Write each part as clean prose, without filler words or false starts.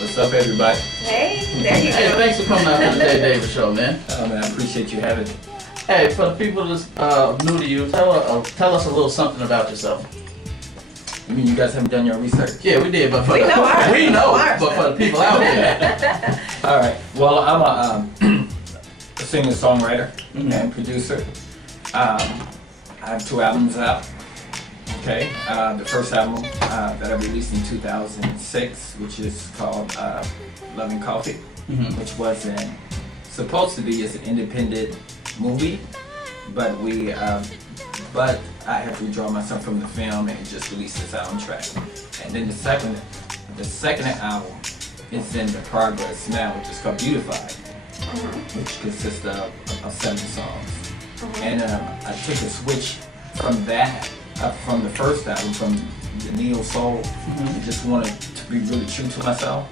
What's up, everybody? Hey, there you Hey, go. thanks for coming out to the Jay Davis Show, man. Oh, man, I appreciate you having me. Hey, for the people that's new to you, tell us a little something about yourself. You mean you guys haven't done your research? Yeah, we did, but for We know ours. we know, Ours. but for the people out there, All right. Well, I'm a singer, songwriter, and producer. I have 2 albums out. Okay. The first album that I released in 2006, which is called Love and Coffee, which was supposed to be as an independent movie, but but I had to withdraw myself from the film and just released the soundtrack. And then the second album is in the progress now, which is called Beautified, which consists of 7 songs. And I took a switch from that, from the first album, from the neo soul. I just wanted to be really true to myself,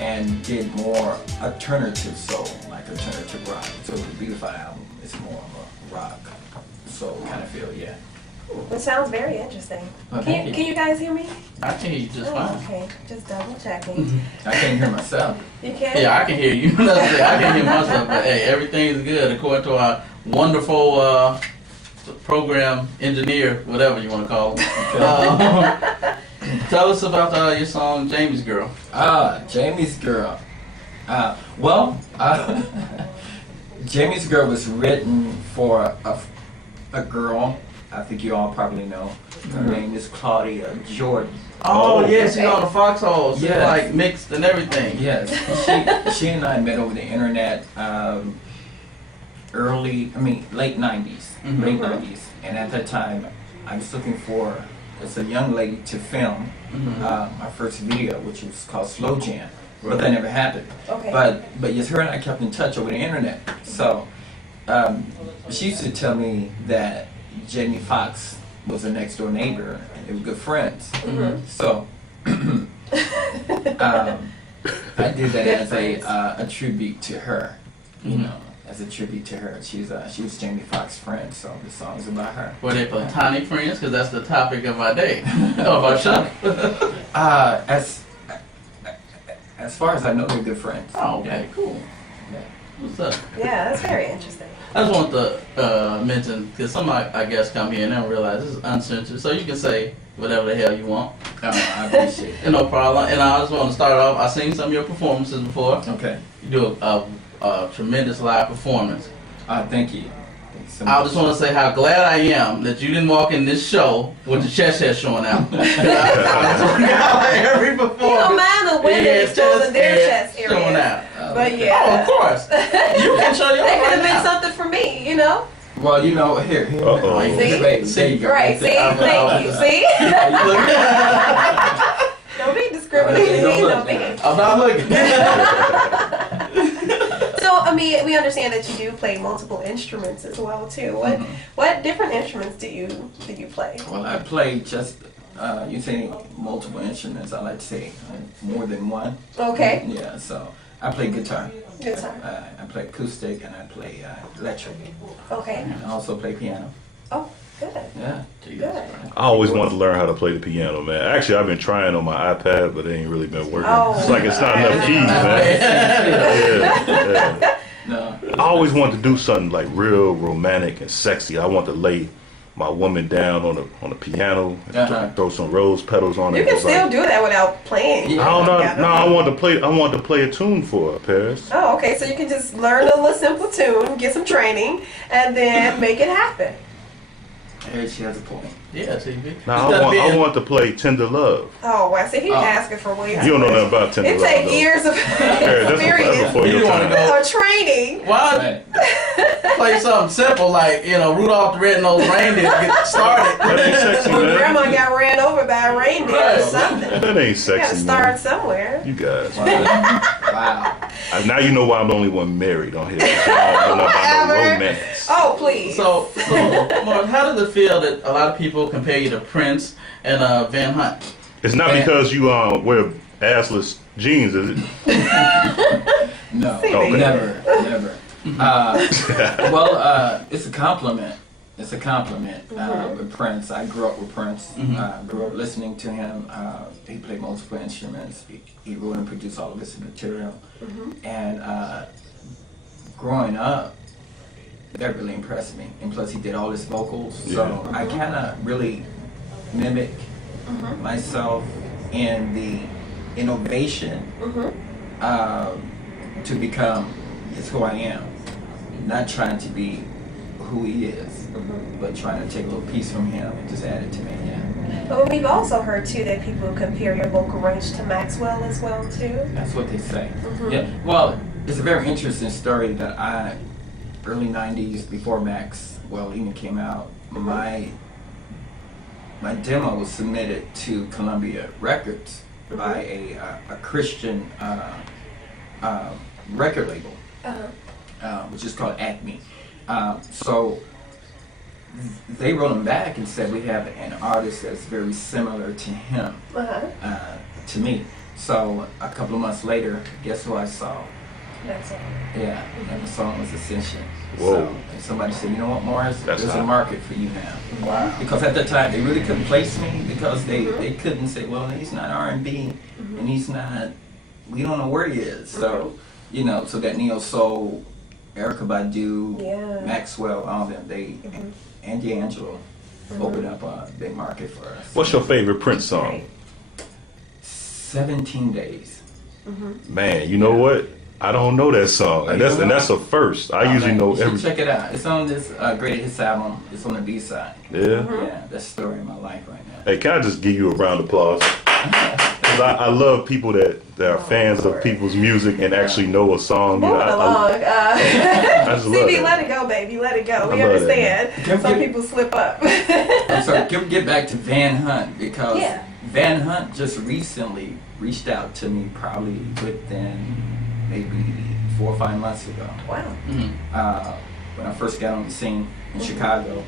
and did more alternative soul, like alternative rock. So the Beautified album is more of a rock soul kind of feel, yeah. It sounds very interesting. Well, Can you guys hear me? I can hear you just Oh, fine. okay. Just double checking. I can't hear myself. You can? Yeah, I can hear you. I can hear myself, but hey, everything's good according to our wonderful program engineer, whatever you want to call him. Tell us about your song "Jamie's Girl." Jamie's Girl. Jamie's Girl was written for a girl. I think you all probably know. Her name is Claudia Jordan. Oh, yeah, she's on the Foxhole. She's Yes. like mixed and everything. Yes, she and I met over the internet late 90s. Late 90s. And at that time, I was looking for a young lady to film my first video, which was called Slow Jam. But that never happened. Okay. But yes, her and I kept in touch over the internet. So she used to tell me that Jamie Foxx was her next door neighbor, and they were good friends. So I did that as a tribute to her, you know, as a tribute to her. She was Jamie Foxx's friend, so the song's about her. Were they platonic friends? Because that's the topic of our day, of our show. As far as I know, they're good friends. Oh, okay, cool. Yeah. What's up? Yeah, that's very interesting. I just want to mention, because some I guess come here and they don't realize this is uncensored, so you can say whatever the hell you want. I appreciate it. No problem. And I just want to start off, I've seen some of your performances before. Okay. You do a tremendous live performance. Thank you. Thank you so much. I just want to say how glad I am that you didn't walk in this show with your chest hair showing out. Every performance. You don't mind the women exposing their chest showing area. out. But yeah. Oh, of course. You can show your That could right have been now. something for me, you know? Well, you know, here. Uh-oh. There you go. Right, see? Thank you. See? Don't be discriminating. Don't be. I'm not looking. So, I mean, we understand that you do play multiple instruments as well, too. What different instruments do you play? Well, I play just, you say multiple instruments, I like to say more than one. Okay. Yeah, so I play guitar. Guitar. I play acoustic and I play electric. Okay. And I also play piano. Oh, good. Yeah. Good. I always wanted to learn how to play the piano, man. Actually, I've been trying on my iPad, but it ain't really been working. Oh. It's like it's not enough keys, man. Yeah. No. I always wanted to do something like real romantic and sexy. I want to lay my woman down on the piano, and throw some rose petals on it. You can It's still like, do that without playing. Yeah. I don't know. together. No, I want to play a tune for her, Paris. Oh, okay. So you can just learn a little simple tune, get some training, and then make it happen. Here she has a point. Yeah, TV. Now I want to play Tender Love. Oh, well, see, he's asking for way You don't know nothing about Tender It Love. takes though. years of Paris, that's experience before You your wanna time. go- or training. Why Right. play something simple like, Rudolph the Red-Nosed Reindeer to get started? That ain't sexy, When man. grandma got ran over by a reindeer or Right. something. That ain't You sexy, gotta start man. somewhere. You guys. Wow. Now you know why I'm the only one married on here. I don't know about no Whatever. romance. Oh, please. So, Mark, how does it feel that a lot of people compare you to Prince and Van Hunt? It's not because you wear assless jeans, is it? No. See me. Never. Never. Well, it's a compliment. it's a compliment. With Prince, I grew up with Prince. Grew up listening to him. He played multiple instruments. He wrote and produced all of his material. And growing up, that really impressed me. And plus, he did all his vocals. So I kind of really mimic myself in the innovation to become is who I am. Not trying to be who he is, but trying to take a little piece from him and just add it to me. But we've also heard too that people compare your vocal range to Maxwell as well too. That's what they say. Yeah. Well, it's a very interesting story that early '90s, before Maxwell even came out, my demo was submitted to Columbia Records by a Christian record label, which is called Acme. So they wrote him back and said, we have an artist that's very similar to him, to me. So a couple of months later, guess who I saw? That's all. Yeah, and the song was Ascension. Whoa. So and somebody said, you know what, Morris, That's there's hot. a market for you now. Wow. Because at that time, they really couldn't place me because they couldn't say, well, he's not R&B, and he's not, we don't know where he is. So, you know, so that Neo Soul, Erykah Badu, Maxwell, all of them, and D'Angelo opened up a big market for us. What's your favorite Prince song? 17 Days. Man, you know what? I don't know that song, and that's a first. I usually know every. Check it out. It's on this Great Hits album. It's on the B side. Yeah. Yeah, that's the story of my life right now. Hey, can I just give you a round of applause? Because I love people that are fans of people's music and actually know a song. Moving along. I just love CB, that. let it go, baby. Let it go. We I love understand. that. Some people slip up. I'm sorry, can we get back to Van Hunt? Because Yeah. Van Hunt just recently reached out to me, probably within maybe 4 or 5 months ago. Wow. When I first got on the scene in Chicago,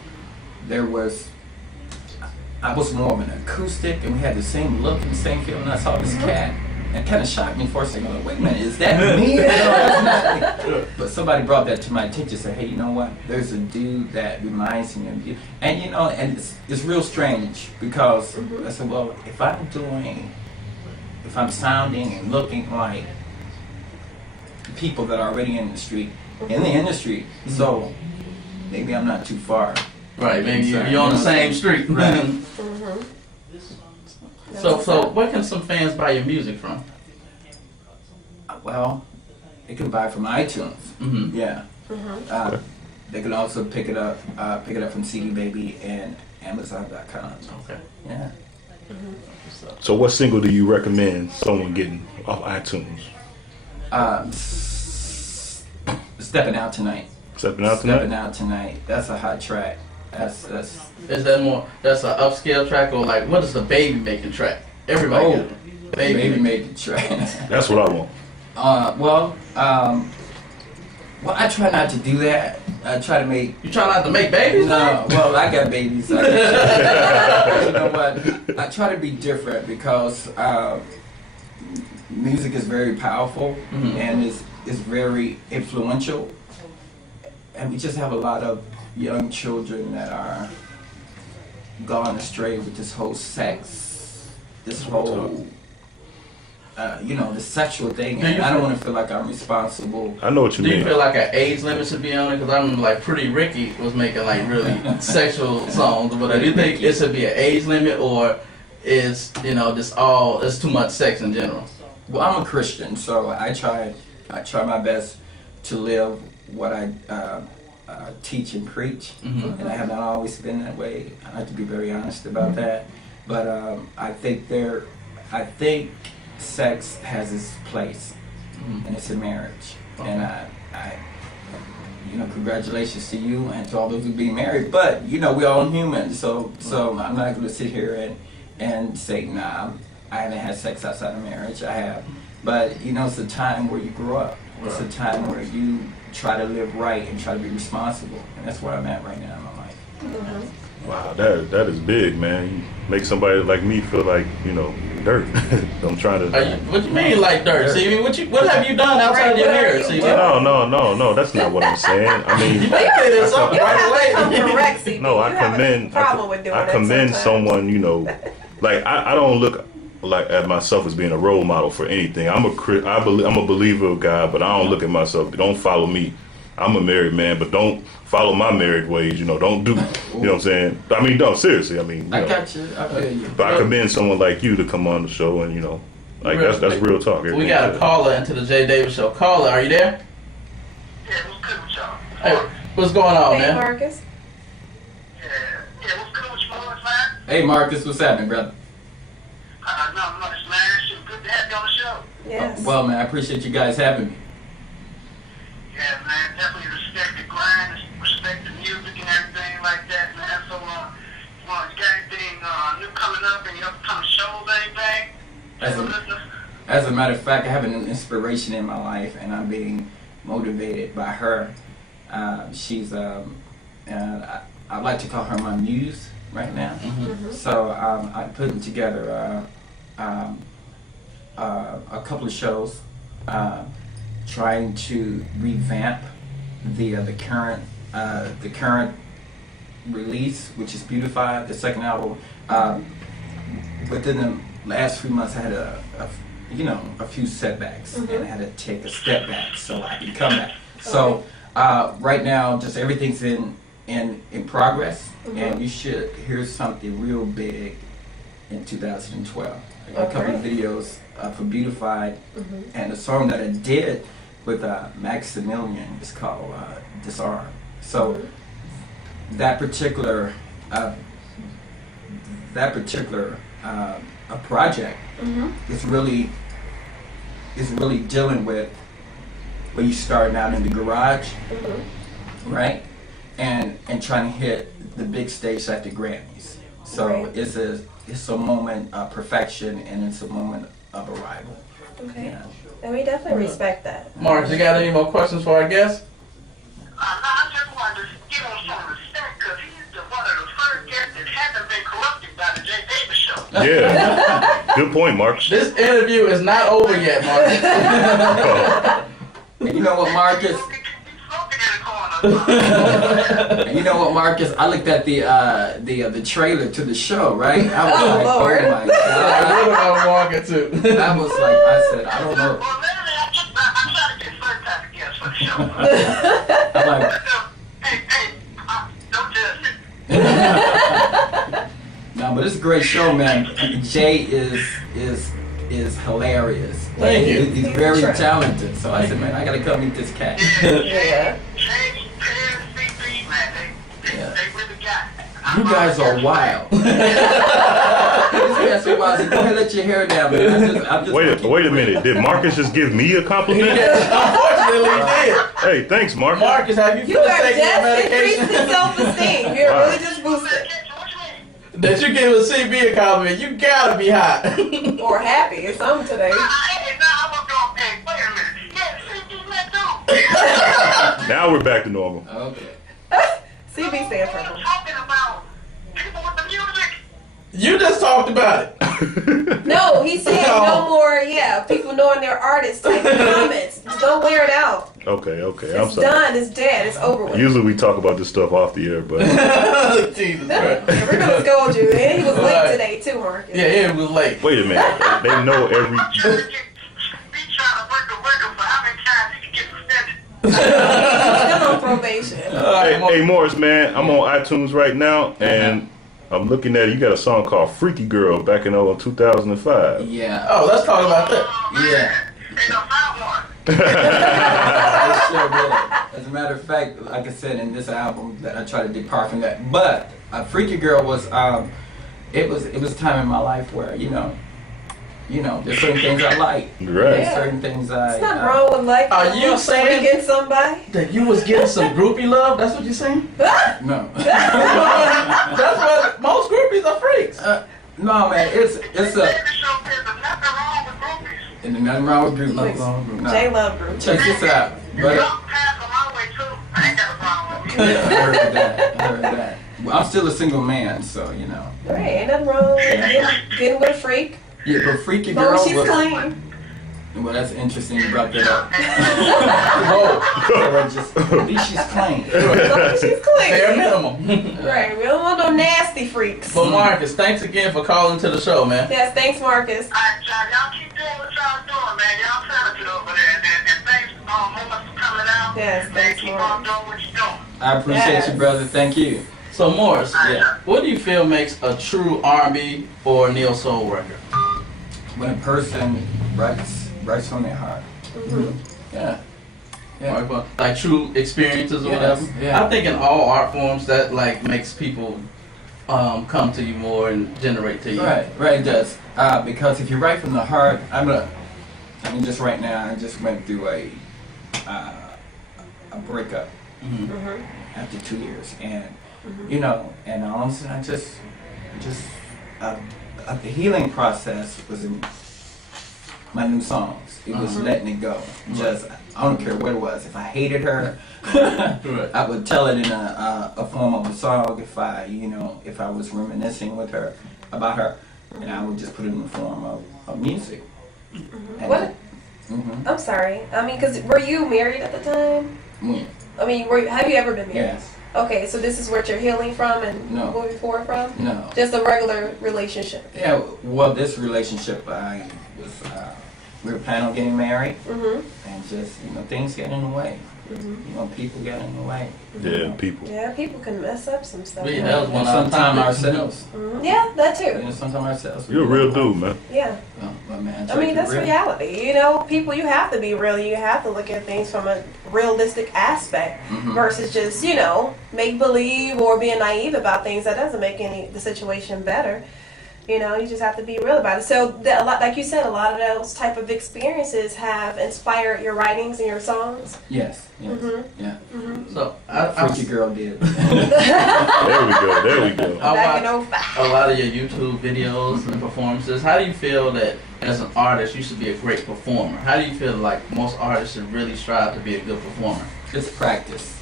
I was more of an acoustic, and we had the same look and the same feel, and I saw this cat. And it kind of shocked me for a second. Like, wait a minute, is that me? No, that's not me. But somebody brought that to my attention, said, hey, you know what? There's a dude that reminds me of you. And you know, and it's real strange because I said, well, if I'm sounding and looking like people that are already in the industry, so maybe I'm not too far. Right, maybe you're on the same street. Right. So where can some fans buy your music from? Well, they can buy from iTunes. Yeah. They can also pick it up from CD Baby and Amazon.com. Okay. Yeah. So, what single do you recommend someone getting off iTunes? Stepping Out Tonight. Stepping Out Tonight? Stepping Out Tonight. That's a hot track. That's Is that more? That's an upscale track, or like what is the baby making track? Everybody. Oh, Baby made the track. That's what I want. Well, I try not to do that. I try to make. You try not to make babies? No, well, I got babies. But you know what? I try to be different because music is very powerful and is very influential, and we just have a lot of young children that are gone astray with this whole sex, this whole. The sexual thing, and I don't want to feel like I'm responsible. I know what you Do mean. you feel like an age limit should be on it? Because I remember like Pretty Ricky was making like really sexual songs. But do you think it should be an age limit, or is it's too much sex in general? Well, I'm a Christian, so I try my best to live what I teach and preach, and I have not always been that way. I have to be very honest about that. But I think sex has its place, and it's in marriage. And I congratulations to you and to all those who be married. But we're all human, so I'm not going to sit here and say, nah, I haven't had sex outside of marriage. I have, but it's a time where you grow up. It's a time where you try to live right and try to be responsible, and that's where I'm at right now in my life. Wow, that is big, man. You make somebody like me feel like, dirt. I'm trying to. What you mean like dirt? See, what have you done outside of your marriage? See, No, that's not what I'm saying. I mean, you may say this something You don't have to right come away. correct, CB. no, I You have a commend. problem with doing I that commend sometimes. someone. You know, like I don't look like at myself as being a role model for anything. I'm a believer of God, but I don't look at myself. Don't follow me. I'm a married man, but don't follow my married ways. You know, don't do. You know what I'm saying? I mean, no, seriously. I mean, I got you. I feel you. But I commend someone like you to come on the show, and you know, like that's real talk. We got a caller into the Jay Davis Show. Caller, are you there? Yeah, what's good with y'all? Hey, what's going on, Hey, man? Marcus. Yeah, what's good with you, Morris, man? Hey, Marcus, what's happening, brother? Not much, man. Shit, good to have you on the show. Yes. Well, man, I appreciate you guys having me. Yeah, man, definitely respect the grind, respect the music and everything like that, man. So, you got anything new coming up, any upcoming shows, anything? As For a- the listeners? As a matter of fact, I have an inspiration in my life, and I'm being motivated by her. She's, and I like to call her my muse right now. So I'm putting together a couple of shows, trying to revamp the current release, which is Beautified, the second album. Within the last few months, I had a few setbacks, and I had to take a step back so I can come back. So right now, just everything's in progress, and you should hear something real big in 2012. I got a couple of videos for Beautified, and the song that I did with Maximilian is called Disarm. So that particular a project is really dealing with when you starting out in the garage, right, and trying to hit the big stage at the Grammys. So Right. it's a moment of perfection, and it's a moment of arrival. Okay. Yeah. And we definitely respect that. Marcus, you got any more questions for our guest? I just wanted to give him some respect because he's one of the first guests that hasn't been corrupted by the Jay Davis Show. Yeah, good point, Mark. This interview is not over yet, Marcus. And you know what, Marcus? And you know what, Marcus? I looked at the trailer to the show, right? I was Oh, like, Lord. oh my I god! really about Marcus too. I was like, I said, I don't know. Well, literally, I'm trying to get first type of guests for the show. I'm like, Hey, don't judge me. no, but it's a great show, man. Jay is hilarious. Thank you. He's He's a very trip. talented. So I said, man, I gotta come meet this cat. Yeah. They really got it. You guys are wild. These guys are wild. Go ahead, let your hair down, man. I'm just Wait a minute. Did Marcus just give me a compliment? Unfortunately, he did. Hey, thanks, Marcus. Marcus, have you You are finished taking your just increasing medication? self-esteem. You're Wow. really just boosted. That you give a CB a compliment, you gotta be hot. Or happy. It's something today. Now we're back to normal. Okay. CB stands for Talking about people with the music. You just talked about it. No, he said no more, people knowing their artists type of comments. Just don't wear it out. Okay. I'm It's sorry. done. It's dead. It's over with. Usually we talk about this stuff off the air, but Jesus Christ. We're going to scold you. And he was late Right. today, too, Marcus. Yeah, it was late. wait a minute. They know every. We trying to work for how many times he can get suspended. He's still on probation. Hey, Morris, man, I'm on iTunes right now, and I'm looking at it. You got a song called "Freaky Girl" back in 2005. Yeah. Oh, let's talk about that. Yeah. Ain't no found one. I sure did. As a matter of fact, like I said in this album, that I try to depart from that. But "Freaky Girl" was it was a time in my life where there's certain things I like. Right. There's certain things I. It's not wrong with like Are you saying- freaking somebody. That you was getting some groupie love? That's what you're saying? No. That's what most groupies are freaks. No, man. It's a. Davis Show says there's nothing wrong with groupies. And there's nothing wrong with groupies. No. J Love group. Check this out. But Y'all pass a long way too. I ain't got a problem with you. yeah, I heard that. Well, I'm still a single man, so Hey, ain't nothing wrong with getting with a freak. Yeah, but Freaky But Girl when she's was. clean. Well, that's interesting you brought that up. Oh, At least she's clean. As long as she's bare clean. minimum. Right, we don't want no nasty freaks. But Marcus, thanks again for calling to the show, man. Yes, thanks, Marcus. All right, y'all keep doing what y'all doing, man. Y'all talented over there. And thanks, Morris, for coming out. Yes, Man, thanks, keep Morris. on doing what you're doing. I appreciate Yes. you, brother. Thank you. So Morris, Yeah. what do you feel makes a true R&B or neo soul record? When a person writes from their heart. Yeah. Yeah. Like true experiences or Yes, whatever. yeah. I think in all art forms that like makes people come to you more and generate to you. Right, it does. Because if you write from the heart, just right now, I just went through a breakup after 2 years, and and all of a sudden, the healing process was in my new songs. It was letting it go. Just I don't care what it was. If I hated her, I would tell it in a form of a song. If I was reminiscing with her about her, and I would just put it in the form of music. And What? I'm sorry. I mean, because were you married at the time? When? I mean, have you ever been married? Yes. Okay, so this is what you're healing from and No. moving forward from? No. Just a regular relationship. Yeah. Well, this relationship, we were planning on getting married, and just things get in the way. People get in the way. Yeah, people. Yeah, people can mess up some stuff. Yeah, that was one And of our sometimes topics. ourselves. Yeah, that too. Sometimes ourselves. You're a real dude, man. Yeah. But man, I mean, that's reality. People, you have to be real. You have to look at things from a realistic aspect versus just, make believe or being naive about things. That doesn't make the situation better. You just have to be real about it. So, a lot, like you said, a lot of those type of experiences have inspired your writings and your songs. Yes. Yeah. So Freaky Girl did. There we go. Back in I 05. watch a lot of your YouTube videos and performances. How do you feel that as an artist you should be a great performer? How do you feel like most artists should really strive to be a good performer? It's practice.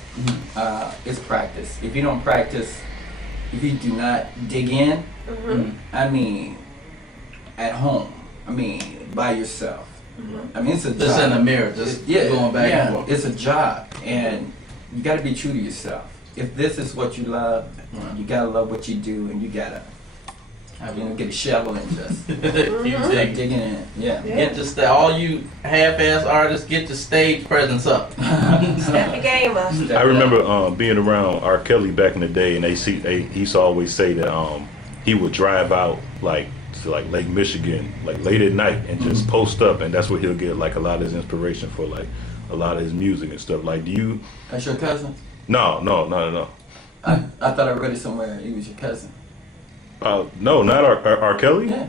It's practice. If you don't practice, if you do not dig in, at home, by yourself. It's a job. Just in the mirror, just going back and forth. It's a job, and you got to be true to yourself. If this is what you love, you gotta love what you do, and you gotta, get a shovel and just Keep dig digging. in. Yeah. Get the all you half-ass artists, get the stage presence up. Step the game up. I remember being around R. Kelly back in the day, and he used to always say that he would drive out to Lake Michigan late at night and just post up, and that's where he'll get a lot of his inspiration for a lot of his music and stuff. Do you? That's your cousin? No. I thought I read it somewhere. He was your cousin. No, not R. Kelly. Yeah.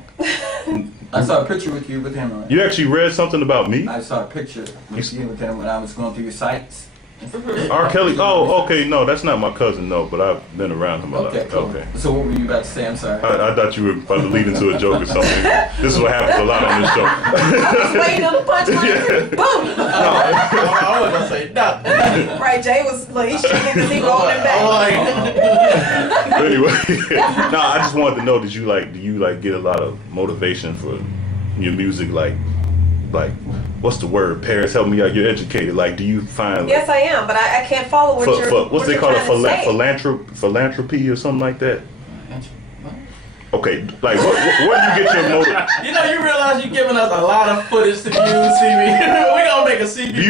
I saw a picture with him. Right? You actually read something about me? I saw a picture with you with him when I was going through your sites. R. Kelly. Oh, okay. No, that's not my cousin. No, but I've been around him a lot. Okay, cool. Okay. So what were you about to say? I'm sorry. I thought you were about to lead into a joke or something. This is what happens a lot on this show. I was waiting on the punchline. Boom! I wasn't gonna say nothing. Right, Jay was he's shaking because he holding back. But anyway, no, I just wanted to know, do you get a lot of motivation for your music? What's the word? Paris, help me out. You're educated. Do you find? Yes, I am, but I can't follow what you're. What's they call it? Philanthropy or something like that? Okay, what do you get your motive? You realize you're giving us a lot of footage to use, CB. We gonna make a CB. Do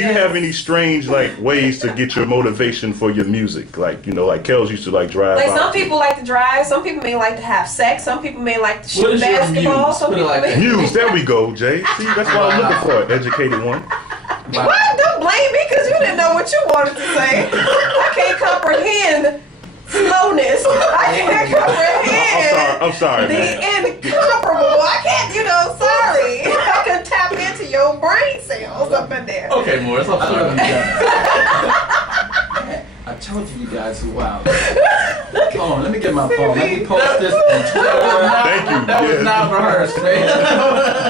you have any strange ways to get your motivation for your music? Kels used to drive. Like out. some people like to drive, some people may like to have sex, some people may like to What shoot is your basketball, muse? some Put it people like may. that. Muse, there we go, Jay. See, that's what I'm looking for, an educated one. What? Don't blame me because you didn't know what you wanted to say. I can't comprehend slowness. I can't comprehend. I'm sorry, the man. incomparable. I can't, sorry. I can tap into your brain cells up in there. Okay, Morris, I'm sorry. I told you guys were wild. Hold on, let me get my phone. Let me post this on Twitter. Thank you. That was not rehearsed, man.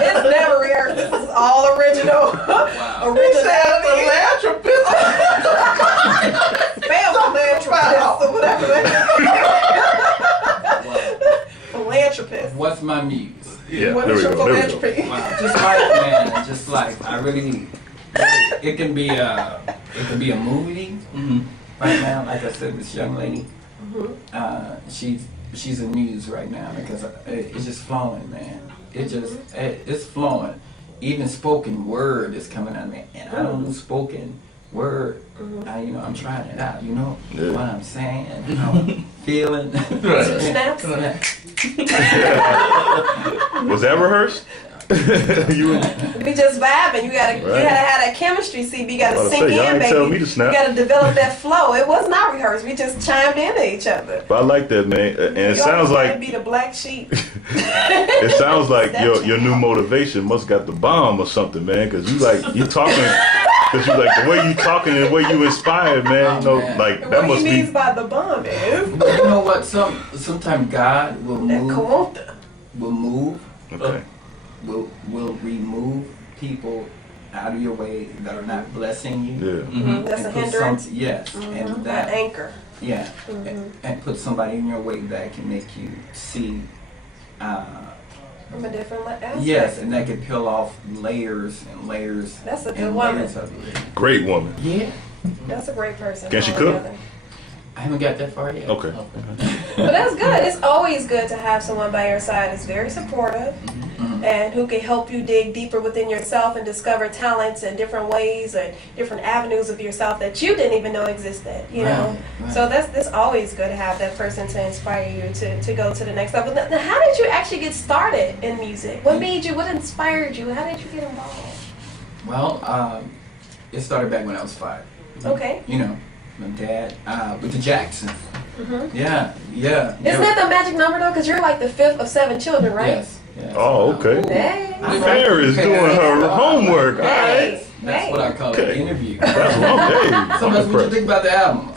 It's never rehearsed. This is all original. Wow. Original. Spell philanthropist or whatever that is. Philanthropist. What's my muse? Yeah, What there is we your go. There we go. philanthropy? Wow, just like man, just like I really, it can be a movie right now. Like I said, this young lady, she's a muse right now because it's just flowing, man. It's flowing. Even spoken word is coming out of me, and I don't do spoken word. I'm trying it out. You know what I'm saying? I'm feeling. Snaps. Was that rehearsed? You We just vibing. You gotta have that chemistry. See, you gotta About to sink say, y'all in, ain't baby. tell me to snap. You gotta develop that flow. It was not rehearsed. We just chimed into each other. But I like that, man. And it You sounds always gotta like be the black sheep. it sounds like your new motivation must got the bomb or something, man. Because you talking. Because you like the way you talking and the way you inspired, man. Man. Like that What he must means be. by the bomb is But you know what? Sometimes God will that move. quota. Okay. Will remove people out of your way that are not blessing you. Yeah. That's a And put hindrance. yes, and That that anchor. yeah, and put somebody in your way that can make you see. From a different aspect. Yes, and that can peel off layers and layers. That's a good and woman. layers of it. Great woman. Yeah, That's a great person. Can she cook? altogether. I haven't got that far yet. Okay. But that's good. It's always good to have someone by your side that's very supportive and who can help you dig deeper within yourself and discover talents and different ways and different avenues of yourself that you didn't even know existed. You know, Right. so that's always good to have that person to inspire you to go to the next level. Now, how did you actually get started in music? What made you? What inspired you? How did you get involved? Well, it started back when I was 5. Okay. You know, my dad with the Jacksons. Yeah. Isn't that the magic number though? Because you're like the 5th of 7 children, right? Yes. Oh, okay. Hey. Claire is doing her homework. All right. That's what I call Okay. an interview. That's okay. Sometimes what you impressed. think about the album?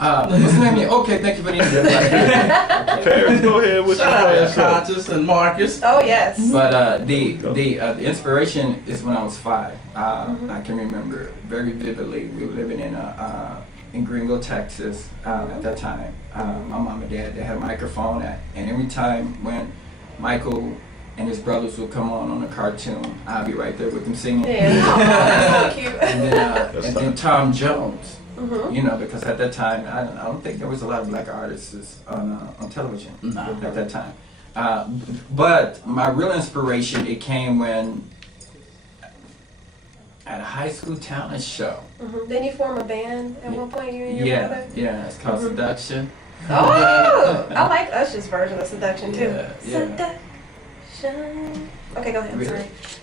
What's the name? Okay, thank you for the interview. Claire, go ahead with your Shout out last to song. Conscious and Marcus. Oh yes. But the inspiration is when I was 5. I can remember very vividly. We were living in Greenville, Texas at that time. My mom and dad, they had a microphone, and every time when Michael and his brothers would come on a cartoon, I'd be right there with them singing. Yeah. That's so cute. And then Tom Jones, you know, because at that time, I don't think there was a lot of black artists on television at that time. But my real inspiration, it came when at a high school talent show. Then you form a band at one point, you and your brother? Yeah, it's called Seduction. Oh, I like Usher's version of Seduction too. Yeah. Seduction. Okay, go ahead. I'm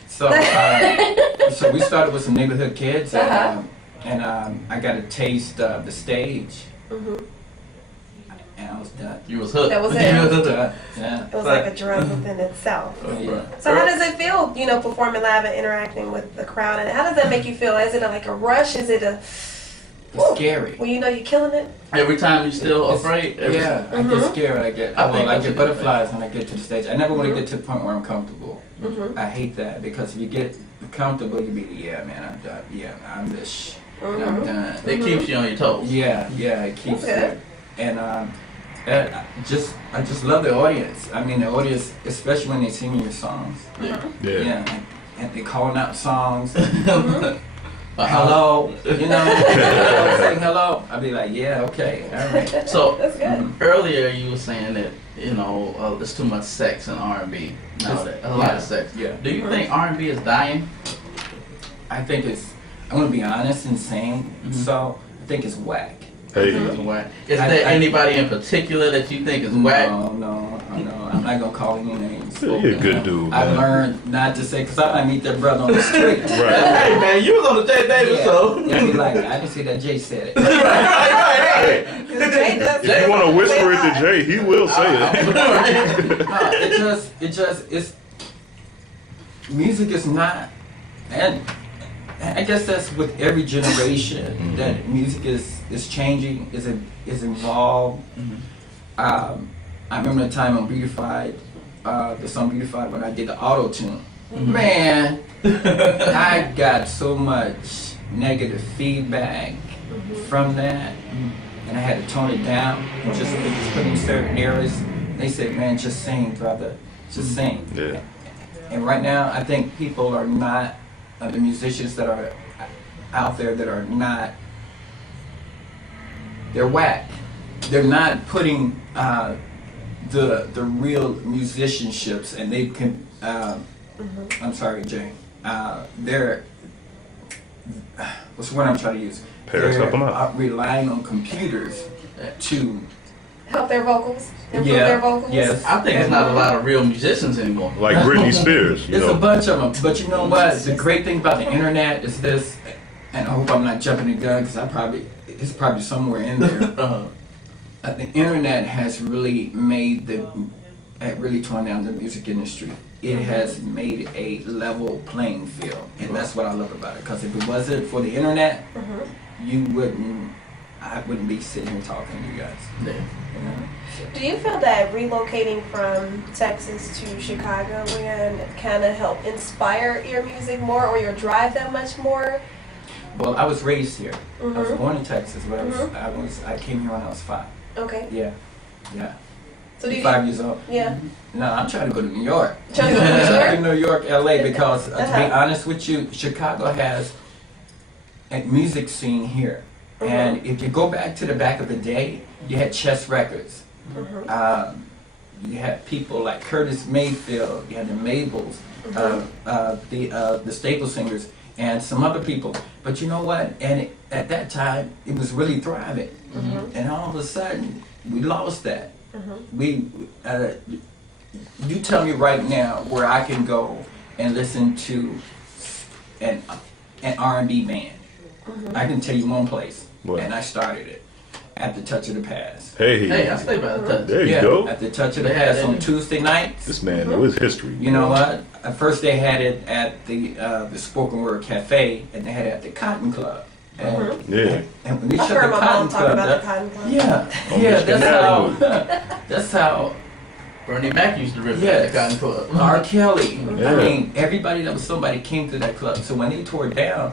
sorry. So we started with some neighborhood kids, and I got a taste of the stage, and I was done. You was hooked. That was it. I was done. Yeah. It was like a drug within itself. Yeah. So how does it feel, you know, performing live and interacting with the crowd? And how does that make you feel? Is it like a rush? Is it a It's scary. well, you know you're killing it? Every time you still afraid. Yeah, I get scared. I get that's a good butterflies when I get to the stage. I never want to get to the point where I'm comfortable. I hate that because if you get comfortable, you be man, I'm done. Yeah, I'm this. I'm done. It keeps you on your toes. Yeah, it keeps Okay. it. And I just love the audience. I mean, the audience, especially when they sing your songs. Yeah. And they calling out songs. Uh-huh. Hello, you know, saying hello. I'd be like, yeah, okay, all right. So That's good. earlier you were saying that there's too much sex in R&B nowadays. A lot of sex. Yeah. Do you think R&B is dying? I think I'm gonna be honest and saying, so I think it's whack. Hey. Is there anybody in particular that you think is whack? No, I'm not gonna call any names. You're a good dude, I man. learned not to say, because I might meet that brother on the street. Right. Hey man, you was on the Jay Davis show. Yeah, I'd be like, I can see that Jay said it. Right. Jay does If you want to whisper it to Jay, he will say it. It's music is not, and I guess that's with every generation that music is changing, is involved. I remember the time on Beautified, the song Beautified, when I did the auto tune. Man, I got so much negative feedback from that, and I had to tone it down, just put in certain areas. They said, man, just sing, brother, just sing. Yeah. And right now, I think people are not, the musicians that are out there that are not, they're whack. They're not putting the real musicianships, and they can, I'm sorry, Jane, they're, what's the word I'm trying to use? Paris, help 'em out. They're relying on computers to Help their vocals, improve Yeah, their vocals. yes. I think it's not a lot of real musicians anymore. Like Britney Spears, you There's a know. bunch of them, but you know what? The great thing about the internet is this, and I hope I'm not jumping the gun because it's probably somewhere in there. The internet has really made really torn down the music industry. It has made a level playing field, and that's what I love about it. Because if it wasn't for the internet, I wouldn't be sitting here talking to you guys. Yeah. You know? So- Do you feel that relocating from Texas to Chicago would kind of help inspire your music more, or your drive that much more? Well, I was raised here. I was Mhm. born in Texas, but I came here when I was 5. Okay. Yeah. So do you? 5 years old. Yeah. No, I'm trying to go to New York. Trying to go to New York? New York, LA, because to be Uh-huh. honest with you, Chicago has a music scene here. And if you go back to the back of the day, you had Chess Records. You had people like Curtis Mayfield, you had the Mabels, the Staple Singers, and some other people. But you know what? At that time, it was really thriving. And all of a sudden, we lost that. You tell me right now where I can go and listen to an R&B band. I can tell you one place, What? and I started it at the Touch of the Past. Hey, I stay by the touch. There you go. At the Touch of the Yeah, Past they on do. Tuesday nights. This man knows his history. You know what? At first they had it at the Spoken Word Cafe, and they had it at the Cotton Club. And, Yeah. and when they I've shut heard the my Cotton mom talk Club about the down, Cotton Club. yeah, On yeah, Michigan that's how Bernie Mac used to rip Yes. at the Cotton Club. R. Kelly. Yeah. I mean, everybody that was somebody came to that club. So when they tore it down,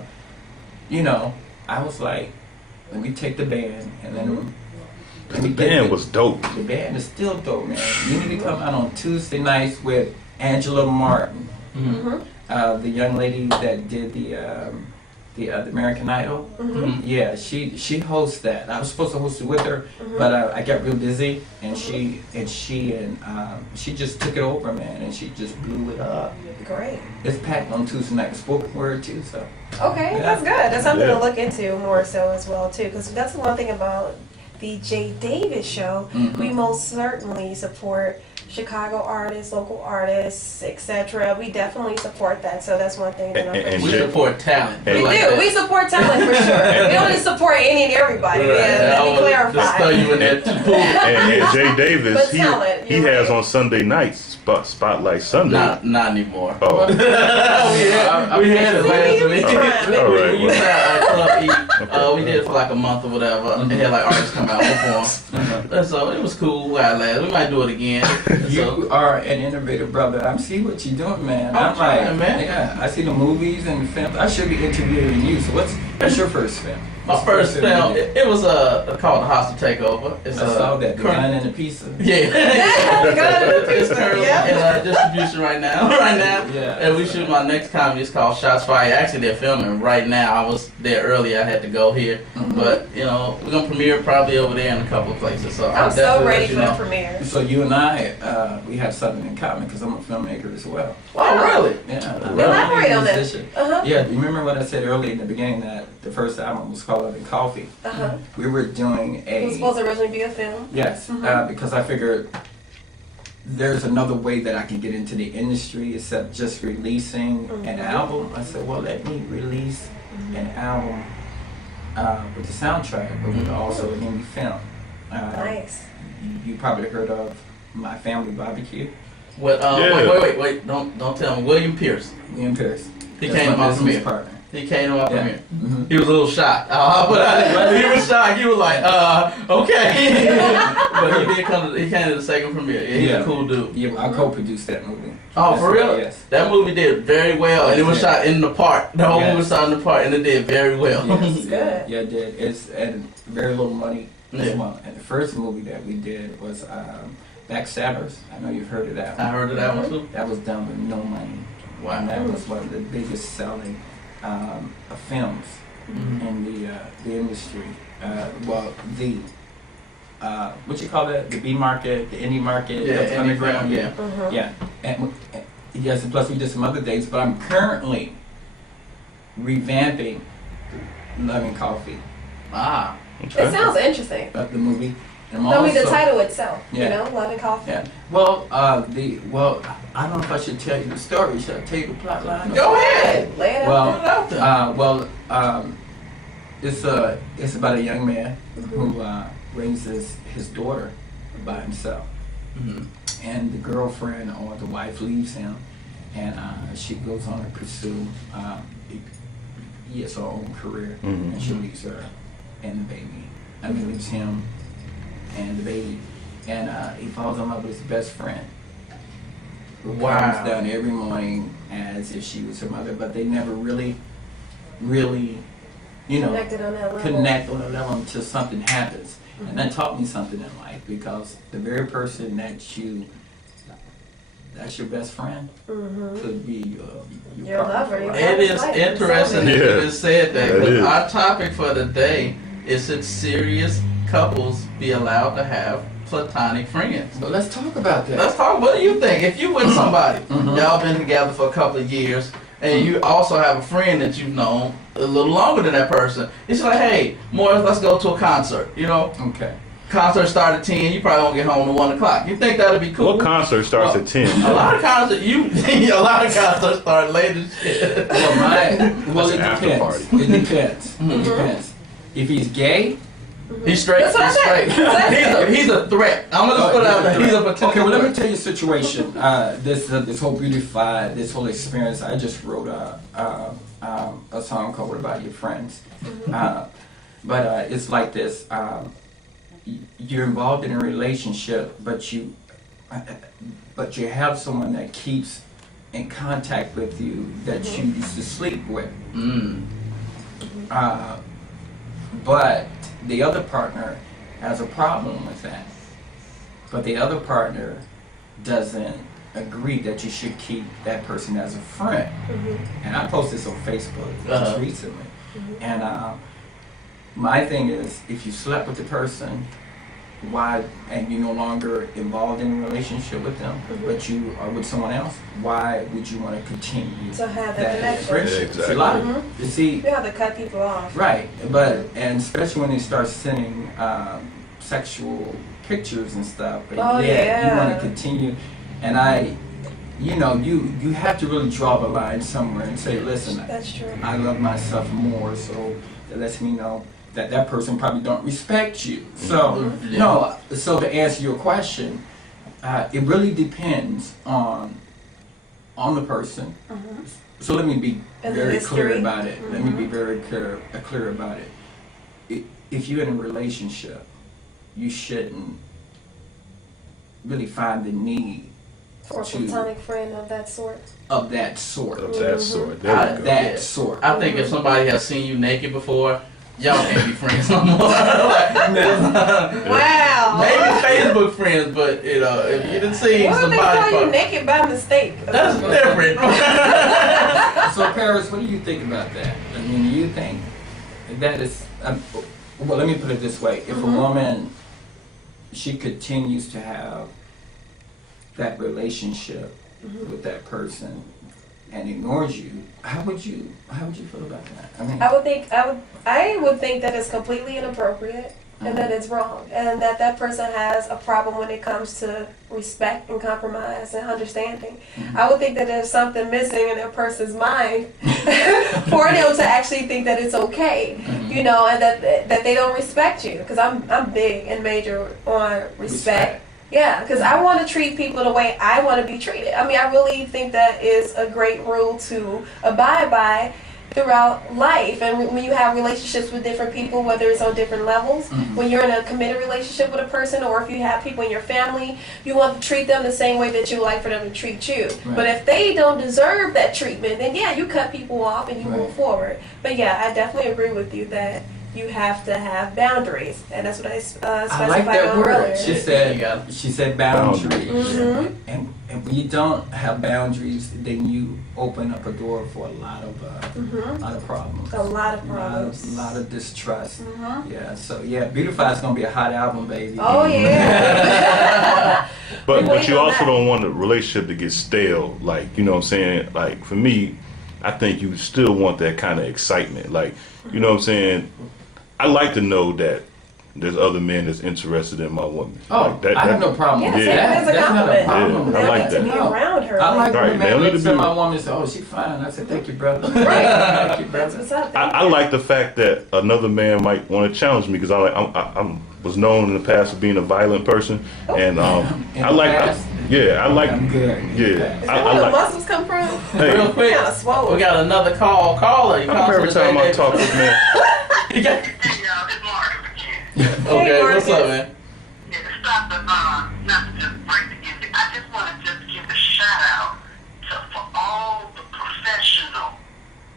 you know, I was like, let me take the band and then. The band was dope. The band is still dope, man. You need to come out on Tuesday nights with Angela Martin, the young lady that did the American Idol. Yeah, she hosts that. I was supposed to host it with her, but I got real busy, and she just took it over, man, and she just blew it up. Great. It's packed on Tuesday night, spoken word too. So Okay, Yeah. that's good. That's something Yeah. to look into more so as well too, because that's the one thing about the Jay Davis show. We most certainly support Chicago artists, local artists, etc. We definitely support that. So that's one thing that I'm And We Jay- support talent. We we like do. that. We support talent for sure. We don't just support any and everybody. Right. Yeah, I let me was just throw clarify. you in there too. and Jay Davis, But talent, he you're has right. on Sunday nights Spotlight Sunday. Not anymore. Oh, we had it last week. All right, We used to have Club E. We did it for like a month or whatever. They had like artists come out perform. And so it was cool. We might do it again. you are an innovative brother. I see what you're doing, man. I'm I'm trying, like, man. yeah, I see the movies and the films. I should be interviewing you. So that's your first film? My What's the first film film, you did? it was called The Hostile Takeover. It's I saw that, the gun and the pizza. Yeah. It's currently in distribution right now. Yeah. And we shoot my next comedy. It's called Shots Fired. Actually, they're filming right now. I was there earlier. I had to go here. But, you know, we're going to premiere probably over there in a couple of places. So I'm I'll so definitely ready let for you the know. premiere. So you and I, we have something in common because I'm a filmmaker as well. Oh, really? Yeah. Elaborate on that. Musician. Uh-huh. Yeah, remember what I said earlier in the beginning that the first album was called Love and Coffee. Uh-huh. We were doing It was a supposed to originally be a film. yes, because I figured there's another way that I can get into the industry except just releasing an album. I said, well, let me release an album with the soundtrack, but with also an indie film. Nice. You probably heard of My Family Barbecue. What, Yeah. wait. Don't tell me. William Pierce. William Pierce. He That's came to my business premiere. partner. He came to my Yeah. premiere. Mhm. He was a little shocked. But he was shocked. He was like, okay. But he came to the second premiere. Yeah, he's a cool dude. Yeah, I co-produced that movie. Oh, That's for right, real? Yes. That movie did very well, and it was shot in the park. The whole Yes. movie was shot in the park, and it did very well. Yes, Good. yeah, it did. It's and very little money as Yeah. well. And the first movie that we did was Backstabbers. I know you've heard of that one. I heard of that one too. That was done with no money. Wow. And that was one of the biggest selling films in the industry. What you call that? The B market, the indie market, the underground. Yeah. Yeah. And yes, and plus we did some other dates, but I'm currently revamping Love and Coffee, Ah. It sounds interesting. the movie. And I'm I mean, the also- title itself, Yeah. you know, Love and Coffee. Yeah. Well, I don't know if I should tell you the story. Should I tell you the plot line? Go ahead. Lay it out Well, there. it's about a young man who raises his daughter by himself, and the girlfriend or the wife leaves him, and she goes on to pursue. He has her own career, and she leaves her and the baby. I mean, leaves him and the baby, and he falls in love with his best friend, who comes down every morning as if she was her mother, but they never really, Connected on that level. connect on a level until something happens. And that taught me something in life, because the very person that's your best friend could be Your partner lover, for your life. It is interesting that you Yeah. just said that. That is. Our topic for the day is should serious couples be allowed to have platonic friends? So let's talk about that. Let's talk. What do you think? If you with somebody, y'all been together for a couple of years, and you also have a friend that you've known a little longer than that person, it's like, hey, Morris, let's go to a concert. You know, Okay. concert start at 10. You probably won't get home at 1 o'clock. You think that'd be cool? What concert starts at 10? A lot of concerts, a lot of concerts start late as shit. Well, it That's an after depends. party. It depends. It depends. If he's gay, He's straight. That's what He's I straight. said. He's a threat. I'm gonna just put it out there. He's a potential. okay. Well, let me threat. tell you a situation. This whole Beautified, this whole experience. I just wrote a song called "What About Your Friends," but it's like this. You're involved in a relationship, but you have someone that keeps in contact with you that you used to sleep with. But the other partner has a problem with that. But the other partner doesn't agree that you should keep that person as a friend. And I posted this on Facebook just recently. And my thing is, if you slept with the person, why, and you're no longer involved in a relationship with them, but you are with someone else, why would you want to continue To have that connection. friendship? Exactly. See, a lot of, you see, You have to cut people off. right, and especially when they start sending sexual pictures and stuff, but Oh, you yeah. want to continue, and you have to really draw the line somewhere and say, listen, That's true. I love myself more, so that lets me know that person probably don't respect you. So, no, so to answer your question, it really depends on the person. So let me be And the very clear history. about it. Let me be very clear about it. If you're in a relationship, you shouldn't really find the need For a platonic friend of that sort. of that sort. Of that sort. There we go. That sort. I think if somebody has seen you naked before, y'all can't be friends no more. Wow. Maybe Facebook friends, but if you didn't see What if they somebody, saw you naked by mistake? that's different. So, Paris, what do you think about that? I mean, do you think that is? Well, let me put it this way: if a woman, she continues to have that relationship with that person and ignores you, how would you feel about that? I mean, I would think that it's completely inappropriate and that it's wrong and that person has a problem when it comes to respect and compromise and understanding. I would think that there's something missing in that person's mind for them to actually think that it's okay, you know, and that they don't respect you, because I'm big and major on respect. Yeah, because I want to treat people the way I want to be treated. I mean, I really think that is a great rule to abide by throughout life. And when you have relationships with different people, whether it's on different levels, when you're in a committed relationship with a person, or if you have people in your family, you want to treat them the same way that you like for them to treat you. Right. But if they don't deserve that treatment, then yeah, you cut people off and you move forward. But yeah, I definitely agree with you that you have to have boundaries, and that's what I specified I like that on word. earlier. She said boundaries. Mhm. And when you don't have boundaries, then you open up a door for a lot of problems. A lot of problems. A lot of distrust. Mhm. Yeah. So yeah, Beautified is gonna be a hot album, baby. Oh yeah. But We wait you on also that. don't want a relationship to get stale. Like, you know what I'm saying? Like, for me, I think you still want that kind of excitement. Like, you know what I'm saying? I like to know that there's other men that's interested in my woman. Oh, like I have no problem Yeah, with take it that. as a That's not a compliment. problem. Yeah, I They like need to that. be around her. I like Right, when a they don't man need looks to at be- my woman and says, "Oh, she's fine." I said, "Thank you, brother." Right. Thank you, That's brother. what's up. I like the fact that another man might want to challenge me because I was known in the past for being a violent person, and In I the like, past? yeah, I like, I'm good. yeah, Is that I where the like. muscles come from? Hey, Real quick, Kinda swole. we got another caller. You I'm call every to the time I J-Day talk to Show. this man. You got- Hey, y'all, it's Marcus again. Okay, Marcus. what's up, man? Yeah, to stop the, not to just break the ending, I just want to just give a shout out for all the professional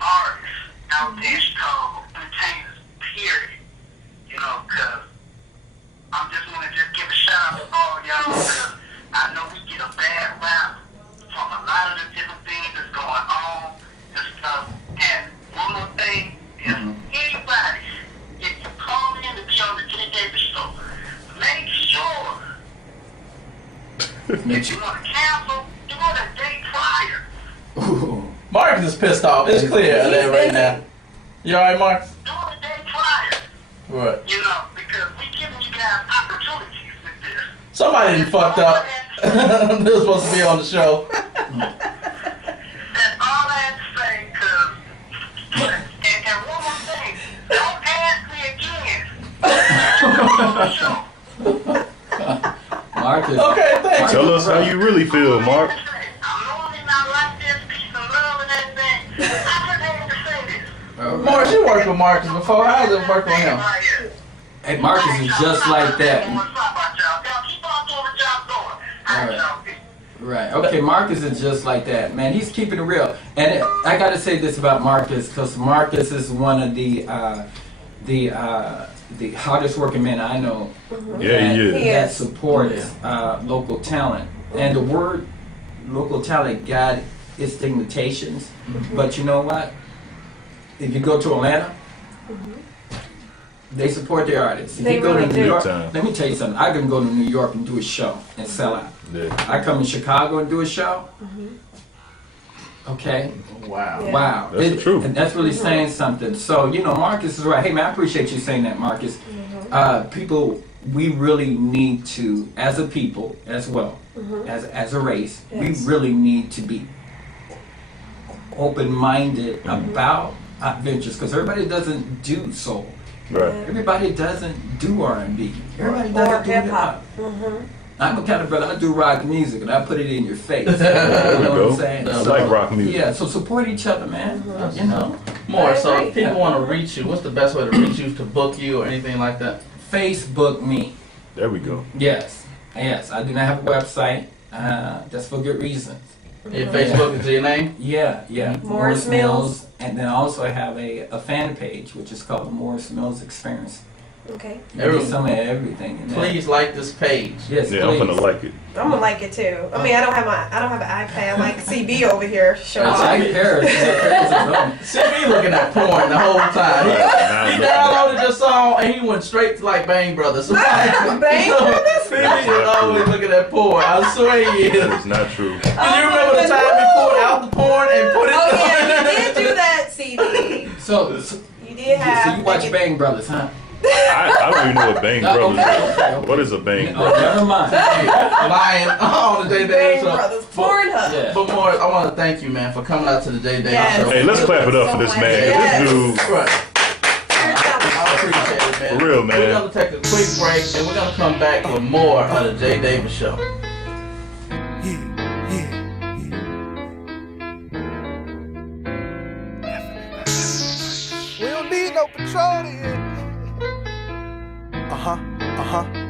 artists out there in Chicago, entertainers, period. You know, because I'm just want to just give a shout out to all y'all because I know we get a bad rap from a lot of the different things that's going on and stuff. And one more thing is anybody, if you call in to be on the J. Davis show, make sure if you want to cancel, do it a day prior. Ooh. Marcus is pissed off. It's clear He's that right busy. now. You alright, Marcus? Do it a day prior. What? You know, because we giving you guys opportunities with this. Somebody done fucked up. They were supposed to be on the show. That's all I have to say, because, and one more thing, don't ask me again. Marcus. Okay, thanks. Tell us how you really feel, Mark. I'm normally not like this, peace and love and everything. I just had to say this. Morris, you worked with Marcus before. How does it work with him? Hey, Marcus is just like that. Right. Okay, Marcus is just like that, man. He's keeping it real. And I got to say this about Marcus, because Marcus is one of the hardest working men I know. Yeah, he is. He That is. supports local talent. And the word local talent got its limitations. But you know what? If you go to Atlanta, they support their artists. If They you go really to do. New York, Time. let me tell you something. I can go to New York and do a show and sell out. Yeah. I come to Chicago and do a show. Okay. Wow. Yeah. Wow. That's the truth. And that's really saying something. So, you know, Marcus is right. Hey, man, I appreciate you saying that, Marcus. People, we really need to, as a people as well, as a race, Yes. we really need to be open-minded about ventures, because everybody doesn't do soul. Right. Everybody doesn't do R&B. Everybody Or doesn't do hip hip-hop. hop. I'm the kind of brother, I do rock music and I put it in your face. You There we know what go. I'm saying? I like rock music. Yeah, so support each other, man. You know, Morris, so I if agree. people want to reach you, what's the best way to reach you, to book you or anything like that? Facebook me. There we go. Yes, I do not have a website. That's for good reasons. Your Facebook is your name? Yeah. Morris Mills. And then also I have a fan page, which is called the Morris Mills Experience. Okay. There's some of everything in there. Please like this page. Yes, Yeah, I'm please. gonna like it. I'm gonna like it too. I mean, I don't have an iPad like CB over here showing I off. like Paris. Paris is on. See me looking at porn the whole time. Now He I'm looking downloaded the song and he went straight to like Bang Brothers. Bang Brothers? See me is always looking at porn. I swear he is. That is not true. Do you remember the time he pulled out the porn and put it Oh yeah, you did do that, CB. So You did have. you watch Bang Brothers, huh? I don't even know what Bang Brothers Okay. is. What is a Bang Oh, Brothers? never mind. lying on the J Day Bang Show. Brothers, Pornhub. Yeah. But Morris, I want to thank you, man, for coming out to the J Day Yes. Show. Hey, let's clap it up for this man. Yes. This dude, Right. I appreciate it, man. For real, man. We're gonna take a quick break and we're gonna come back with more of the J Davis Show. We don't need no petroleum. Uh-huh.